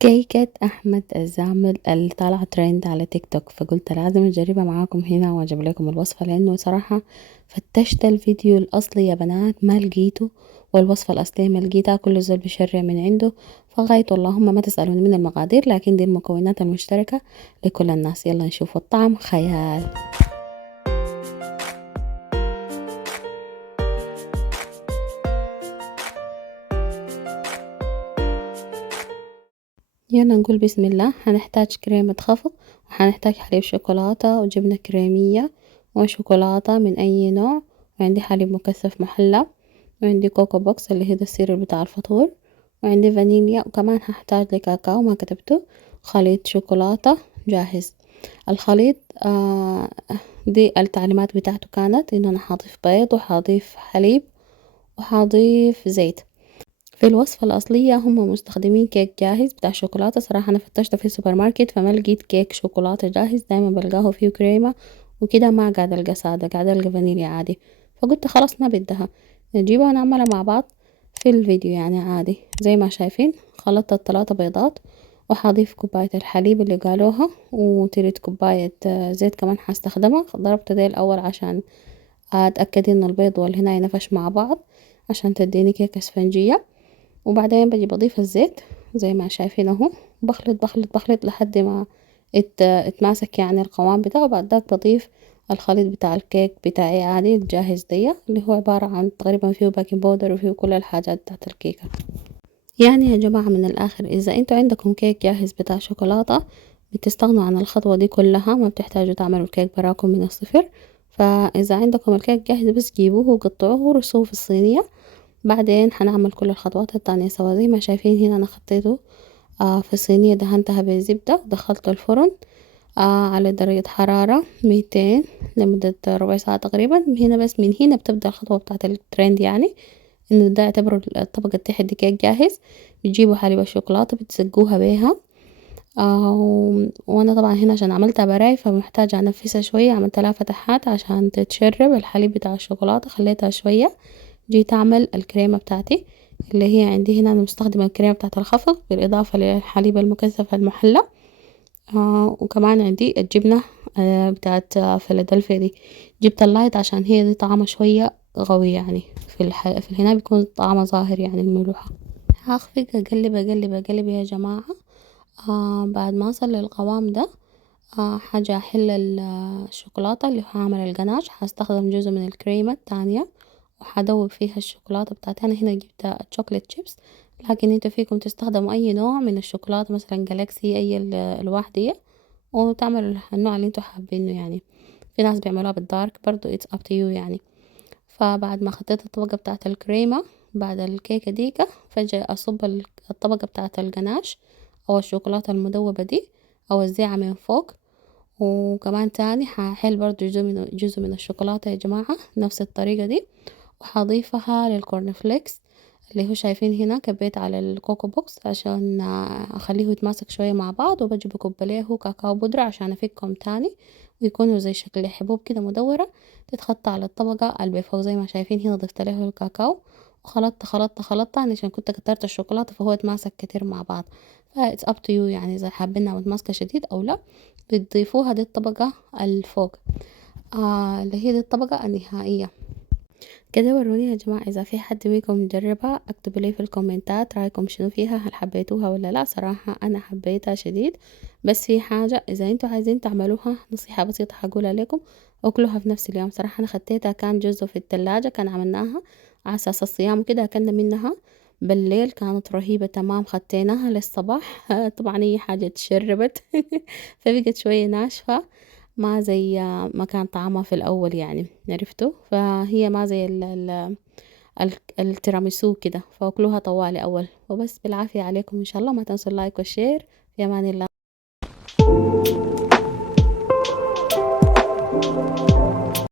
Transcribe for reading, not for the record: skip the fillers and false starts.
كيكة أحمد الزعمل اللي طالعة ترند على تيك توك، فقلت لازم أجربها معاكم هنا وأجيب لكم الوصفة، لأنه صراحة فتشت الفيديو الأصلي يا بنات ما لقيته، والوصفة الأصلية ما لقيتها، كل زول بيشرع من عنده. فغايته اللهم ما تسألوني من المقادير، لكن دي المكونات المشتركة لكل الناس. يلا نشوف الطعم خيال. يلا نقول بسم الله. هنحتاج كريمة خفق، وهنحتاج حليب شوكولاتة وجبنة كريمية وشوكولاتة من أي نوع، وعندي حليب مكثف محلى، وعندي كوكو بوكس اللي هي ده السر بتاع الفطور، وعندي فانيليا، وكمان هحتاج لكاكاو ما كتبته، خليط شوكولاتة جاهز. الخليط دي التعليمات بتاعته كانت إن أنا هضيف بيض وهضيف حليب وهضيف زيت. في الوصفة الأصلية هم مستخدمين كيك جاهز بتاع شوكولاتة. صراحة أنا فتشت في السوبر ماركت فما لقيت كيك شوكولاتة جاهز، دايما بلقاه فيه كريمة وكده، ما قاعدة ألقى سادة، قاعدة ألقى فانيليا عادي. فقلت خلاص ما بدها، نجيبها ونعملها مع بعض في الفيديو يعني عادي. زي ما شايفين خلطت الثلاثة بيضات، وحضيف كوباية الحليب اللي قالوها، وتلت كوباية زيت كمان هستخدمها. ضربت ده الأول عشان أتأكد إن البيض والهنا نفش مع بعض عشان تديني كيكة اسفنجية. وبعدين بجي بضيف الزيت زي ما شايفين اهو، بخلط بخلط بخلط لحد ما اتماسك يعني القوام بتاعه. بعد ذاك بضيف الخليط بتاع الكيك بتاعي عادي الجاهز دي، اللي هو عبارة عن تقريبا فيه باكنج باودر وفيه كل الحاجات بتاعت الكيكة. يعني يا جماعة من الآخر، إذا انتوا عندكم كيك جاهز بتاع شوكولاتة بتستغنوا عن الخطوة دي كلها، ما بتحتاجوا تعملوا الكيك براكم من الصفر. فإذا عندكم الكيك جاهز بس جيبوه وقطعوه ورصوه في الصينية. بعدين هنعمل كل الخطوات التانية سوا. زي ما شايفين هنا أنا خطيته في صينية، دهنتها بالزبدة ودخلت الفرن على درجة حرارة 200 لمدة ربع ساعة تقريبا. هنا بس من هنا بتبدأ الخطوة بتاعة الترند، يعني انه ده يعتبروا الطبقة تحت دي كيك جاهز. بتجيبوا حليب الشوكولاتة بتسقوها بيها. وانا طبعا هنا عشان عملتها براي فمحتاجة انفسها شوية، عملت لها فتحات عشان تتشرب الحليب بتاع الشوكولاتة، خليتها شوية. جيت اعمل الكريمة بتاعتي اللي هي عندي هنا. انا مستخدمة الكريمة بتاعت الخفق بالاضافة للحليب المكثف المحلى. وكمان عندي الجبنة بتاعت فيلادلفيا دي. جبت اللايت عشان هي دي طعمها شوية قوي، يعني في الهنا بيكون طعمها ظاهر يعني الملوحة. هخفق اقلب اقلب اقلب يا جماعة. بعد ما اصل للقوام ده حاجة احل الشوكولاتة اللي هعمل الجناش. هستخدم جزء من الكريمة التانية وهدوب فيها الشوكولاتة بتاعتي. انا هنا جبت شوكولات شيبس، لكن انتوا فيكم تستخدموا اي نوع من الشوكولاتة، مثلا جالاكسي اي الواحدة، وتعملوا النوع اللي انتوا حابينه. يعني في ناس بيعملوها بالدارك برضو it's up to you يعني. فبعد ما خطيت الطبقة بتاعة الكريمة بعد الكيكة ديكا، فجأة أصب الطبقة بتاعة الجناش أو الشوكولاتة المدوبة دي أوزعها من فوق. وكمان تاني هحل برضو جزء من الشوكولاتة يا جماعة نفس الطريقة دي، وهضيفها للكورن فليكس اللي هو شايفين هنا. كبيت على الكوكو بوكس عشان اخليه يتماسك شوية مع بعض، وبجي بكب عليه كاكاو بودرة عشان افكهم تاني ويكونوا زي شكل حبوب كده مدورة تتحط على الطبقة اللي فوق. زي ما شايفين هنا ضفت له الكاكاو وخلطت خلطت خلطت عشان كنت كترت الشوكولاتة فهو اتماسك كتير مع بعض. ف it's up to you يعني اذا حابينها متماسكة شديد او لا. بتضيفوها دي الطبقة الفوق اللي هي دي الطبقة النهائية. كده وروني يا جماعة إذا في حد منكم جربها، اكتبوا لي في الكومنتات رأيكم شنو فيها، هل حبيتوها ولا لا. صراحة أنا حبيتها شديد. بس في حاجة، إذا انتوا عايزين تعملوها نصيحة بسيطة هقولها لكم، أكلوها في نفس اليوم. صراحة أنا خديتها كان جزء في التلاجة، كان عملناها على أساس الصيام وكده، أكلنا منها بالليل كانت رهيبة تمام. خديناها للصباح طبعا هي حاجة اتشربت فبقت شوية ناشفة، ما زي ما كان طعمها في الأول يعني، عرفتوا. فهي ما زي التيراميسو كده، فاكلوها طوالي أول. وبس بالعافية عليكم إن شاء الله. ما تنسوا اللايك والشير. في أمان الله.